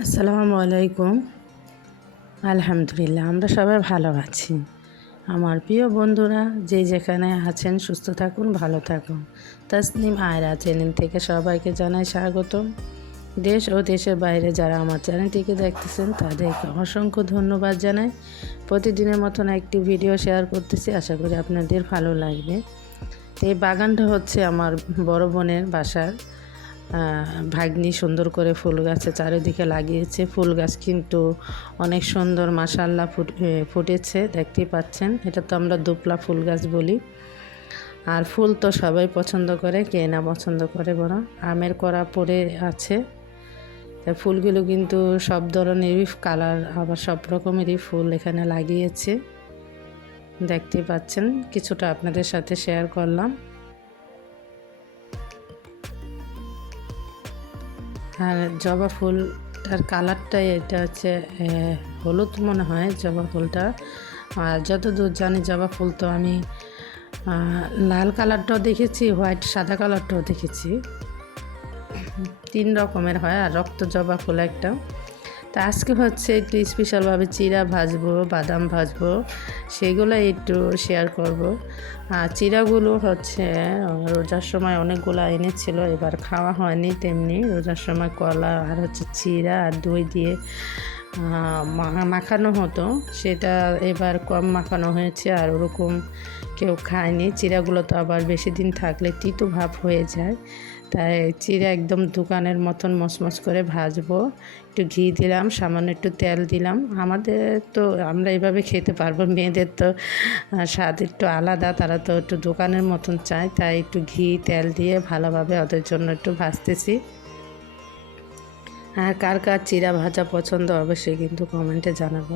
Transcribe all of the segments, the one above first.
আসসালামু আলাইকুম। আলহামদুলিল্লাহ, আমরা সবাই ভালো আছি। আমার প্রিয় বন্ধুরা, যে যেখানে আছেন, সুস্থ থাকুন, ভালো থাকুন। তাসনিম আয়রা চ্যানেল থেকে সবাইকে জানাই স্বাগতম। দেশ ও দেশের বাইরে যারা আমার চ্যানেলটিকে দেখতেছেন, তাদেরকে অসংখ্য ধন্যবাদ জানাই। প্রতিদিনের মতন একটি ভিডিও শেয়ার করতেছি, আশা করি আপনাদের ভালো লাগবে। এই বাগানটা হচ্ছে আমার বড় বোনের বাসার। ভাগ্নি সুন্দর করে ফুল গাছে চারিদিকে লাগিয়েছে। ফুল গাছ কিন্তু অনেক সুন্দর মাসাল্লাহ ফুটেছে, দেখতেই পাচ্ছেন। এটা তো আমরা দুপলা ফুল গাছ বলি। আর ফুল তো সবাই পছন্দ করে, কে না পছন্দ করে বড়। আমের করা পরে আছে। ফুলগুলো কিন্তু সব ধরনেরই কালার, আবার সব রকমেরই ফুল এখানে লাগিয়েছে। দেখতে পাচ্ছেন, কিছুটা আপনাদের সাথে শেয়ার করলাম। আর জবা ফুলটার কালারটাই এটা হচ্ছে হলুদ মনে হয় জবা ফুলটা। আর যতদূর জানি জবা ফুল তো আমি লাল কালারটাও দেখেছি, হোয়াইট সাদা কালারটাও দেখেছি। তিন রকমের হয়, আর রক্ত জবা ফুল একটা। তা আজকে হচ্ছে একটু স্পেশালভাবে চিরা ভাজবো, বাদাম ভাজবো, সেগুলো একটু শেয়ার করব। আর চিরাগুলো হচ্ছে রোজার সময় অনেকগুলো এনেছিল, এবার খাওয়া হয়নি তেমনি। রোজার সময় কলা আর হচ্ছে চিরা আর দই দিয়ে মাখানো হতো। সেটা এবার কম মাখানো হয়েছে আর ওরকম কেউ খায়নি। চিরাগুলো তো আবার বেশি দিন থাকলে তিতো ভাব হয়ে যায়। তাই চিরা একদম দোকানের মতন মসমস করে ভাজবো। একটু ঘি দিলাম, সামান্য একটু তেল দিলাম। আমাদের তো আমরা এভাবে খেতে পারব, মেয়েদের তো স্বাদ একটু আলাদা, তারা তো একটু দোকানের মতন চায়, তাই একটু ঘি, তেল দিয়ে ভালোভাবে ওদের জন্য একটু ভাজতেছি। আর কার কার চিরা ভাজা পছন্দ অবশ্যই কিন্তু কমেন্টে জানাব।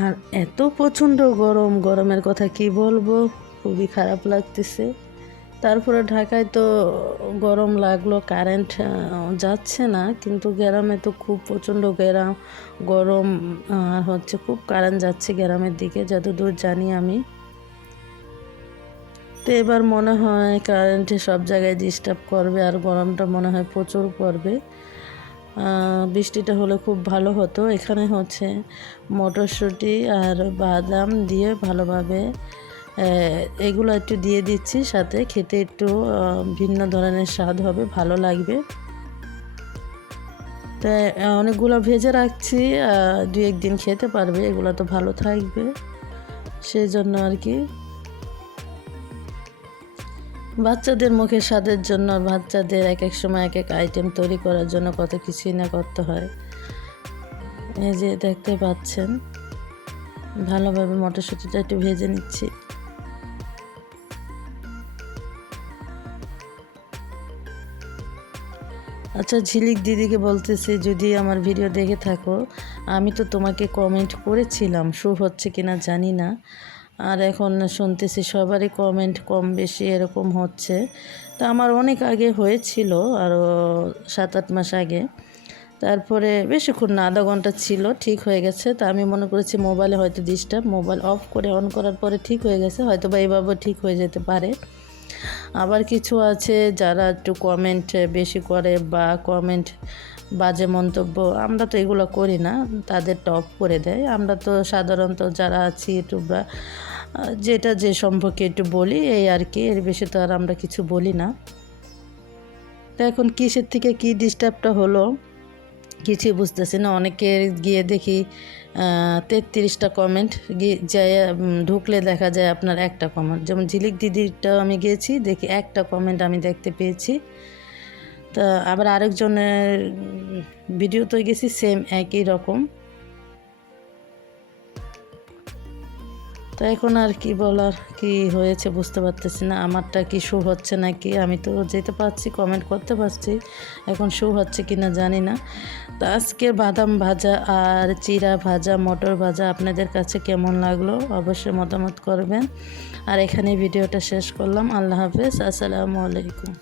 আর এত প্রচণ্ড গরম, গরমের কথা কি বলব? খুবই খারাপ লাগতেছে। তারপরে ঢাকায় তো গরম লাগল কারেন্ট যাচ্ছে না, কিন্তু গ্রামে তো খুব প্রচণ্ড গ্রাম, গরম, আর হচ্ছে খুব কারেন্ট যাচ্ছে গ্রামের দিকে, যতদূর জানি আমি। তো এবার মনে হয় কারেন্টে সব জায়গায় ডিস্টার্ব করবে, আর গরমটা মনে হয় প্রচুর পড়বে। বৃষ্টিটা হলে খুব ভালো হতো। এখানে হচ্ছে মটরশুঁটি আর বাদাম দিয়ে ভালোভাবে এগুলো একটু দিয়ে দিচ্ছি সাথে। খেতে একটু ভিন্ন ধরনের স্বাদ হবে, ভালো লাগবে। তো অনেকগুলো ভেজে রাখছি দু একদিন খেতে পারবে, এগুলো তো ভালো থাকবে। সেই জন্য আর কি। বাচ্চাদের মুখে স্বাদের জন্য, বাচ্চাদের এক এক সময় এক এক আইটেম তৈরি করার জন্য কত কিছুই না করতে হয়। এই যে দেখতে পাচ্ছেন, ভালোভাবে মটরশুঁটিটা একটু ভেজে নিচ্ছি। আচ্ছা ঝিলিক দিদিকে বলতেছে, যদি আমার ভিডিও দেখে থাকো, আমি তো তোমাকে কমেন্ট করেছিলাম শো হচ্ছে কিনা জানি না। আর এখন শুনতেছি সবারই কমেন্ট কম বেশি এরকম হচ্ছে। তা আমার অনেক আগে হয়েছিল আরও সাত আট মাস আগে। তারপরে বেশিক্ষণ না, আধা ঘণ্টা ছিল, ঠিক হয়ে গেছে। তা আমি মনে করেছি মোবাইলে হয়তো ডিস্টার্ব মোবাইল অফ করে অন করার পরে ঠিক হয়ে গেছে হয়তো বা এইভাবে ঠিক হয়ে যেতে পারে। আবার কিছু আছে যারা একটু কমেন্ট বেশি করে বা কমেন্ট বাজে মন্তব্য, আমরা তো এগুলো করি না, তাদের টপ করে দেয়। আমরা তো সাধারণত যারা আছি ইউটিউবরা যেটা যে সম্পর্কে একটু বলি, এই আর কি, এর বেশি তো আর আমরা কিছু বলি না। তো এখন কিসের থেকে কী ডিস্টার্বটা হলো? কিছুই বুঝতেছি না। অনেকে গিয়ে দেখি তেত্রিশটা কমেন্ট যায় ঢুকলে দেখা যায় আপনার একটা কমেন্ট যেমন ঝিলিক দিদিরটাও আমি গিয়েছি, দেখি একটা কমেন্ট আমি দেখতে পেয়েছি। তা আবার আরেকজনের ভিডিওতে গেছি সেম একই রকম। তো এখন আর কি বলার, কি হয়েছে বুঝতে পারতেছি না। আমারটা কি শো হচ্ছে নাকি? আমি তো যেতে পারছি কমেন্ট করতে পারছি। এখন শো হচ্ছে কি না জানি না। তো আজকের বাদাম ভাজা আর চিরা ভাজা, মটর ভাজা আপনাদের কাছে কেমন লাগল অবশ্যই মতামত করবেন। আর এখানে ভিডিওটা শেষ করলাম। আল্লাহ হাফেজ, আসসালামু আলাইকুম।